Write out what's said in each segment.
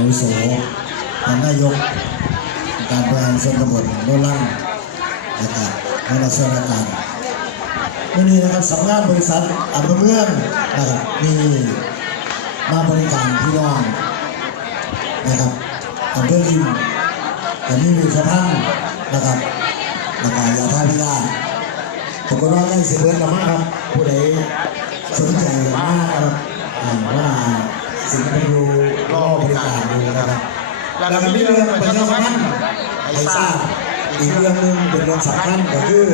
อาวุโสท่านนายกการบริหารส่วนตำบลโนนลังนะครับหัวหน้าส่วนราชการวันนี้นะครับสำนักบริษัทอำเภอเมืองนะครับมีมาบริการพี่น้องนะครับอำเภอริมแต่นี่มีสะพานนะครับยาท่าพิยาผมก็ว่าได้เสียเบิร์ดละมั้งครับผู้ใดสนใจมากครับว่าสิ่งที่ดูรอบริการดูนะครับแล้วก็มีเรื่องประชาสัมพันธ์ให้ทราบอีกเรื่องหนึ่งเป็นเรื่องสำคัญก็คือ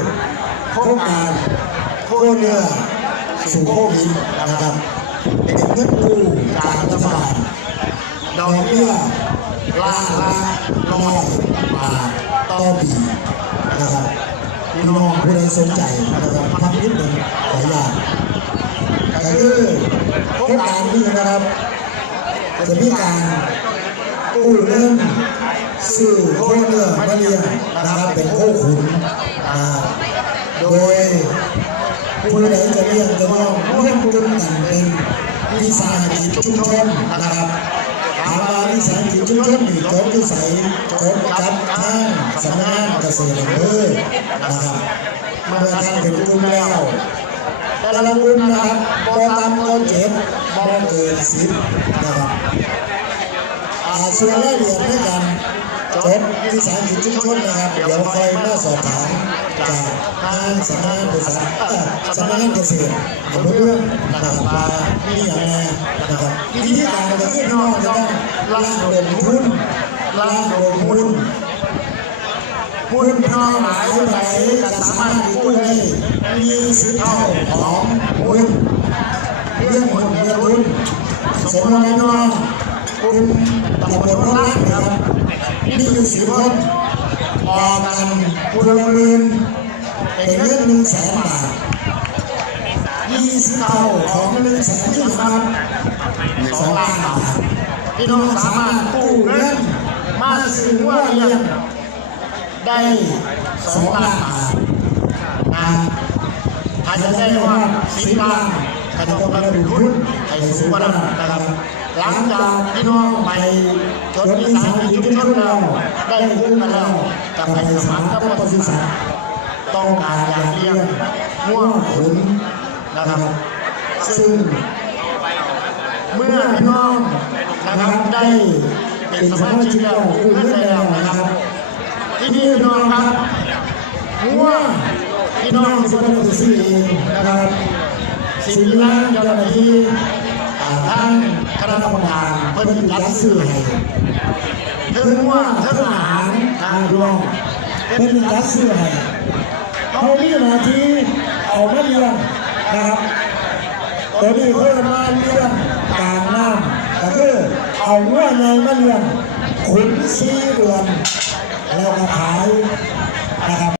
โครงการโค่เรือสู่โควิดนะครับเป็นเงินกู้จากรัฐบาลดอกเบี้ยล้านละ100 บาทต่อปีนะครับพี่น้องผู้ใดสนใจนะครับทำนิดหนึ่งขออนุญาตก็คือโครงการนี้นะครับจะมีการกู้เงินซื้อโคเรือมาเลี้ยงนะครับเป็นโคขุนโดยผู้ใดจะเลี้ยงจะต้องร่วมทุนกันเป็นวิสาหกิจชุมชนนะครับถามว่าวิสาหกิจชุมชนมีจดวิสัยจดกับทางสำนักงานเกษตรอำเภอนะครับเมื่อท่านเป็นกลุ่มแล้วแต่ละกลุ่มนะครับบ่ต่ำกว่า7บ่เกิน10นะครับส่วนรายละเอียดในการจดวิสาหกิจชุมชนนะครับเดี๋ยวคอยมาสอบถามจากทางสำนักงานบริษัทสำนักงานเกษตรอำเภอเมืองนะครับว่ามีอย่างไรนะครับวิธีการก็คือน้องจะต้องล้างลงทุนหุ้นพี่น้องหลายไปจะสามารถกู้ได้มี10 เท่าของหุ้นเรื่องหุ้นเรื่องทุนสมมติน้องคุณตำบลโนนลังนะครับนี่คือ10 คนออกกันคนละหมื่นเป็นเงิน100,000 บาท20 เท่าของ100,000นี่ครับ2 ล้านบาทพี่น้องสามารถกู้เงินมาซื้อว่าเลี้ยงได้2 ล้านบาทอาจจะได้ว่า10 ล้านอาจจะต้องมาดูทุนให้สูงกว่านั้นนะครับหลังจากพี่น้องไปจดวิสาหกิจชุมชนแล้วได้หุ้นมาแล้วจะไปสมัครกับปศุสัตว์ต้องการอยากเลี้ยงง่วงขุนนะครับซึ่งเมื่อพี่น้องนะครับได้เป็นสมาชิกแล้วกู้เงินแล้วนะครับที่นี่พี่น้องครับง่วงพี่น้องจะต้องไปซื้อเองนะครับสิ่งนั้นเจ้าหน้าที่ทางคณะกรรมการเพื่อที่จะซื้อให้ถึงว่าทหารทางหลวงเป็นที่จะซื้อให้เขามีหน้าที่เอามาเลี้ยงนะครับตัวนี้เพื่อมาเลี้ยงกลางน้ำก็คือเอาเนื้อในมาเลี้ยงขุน4 เดือนแล้วก็ขายนะครับ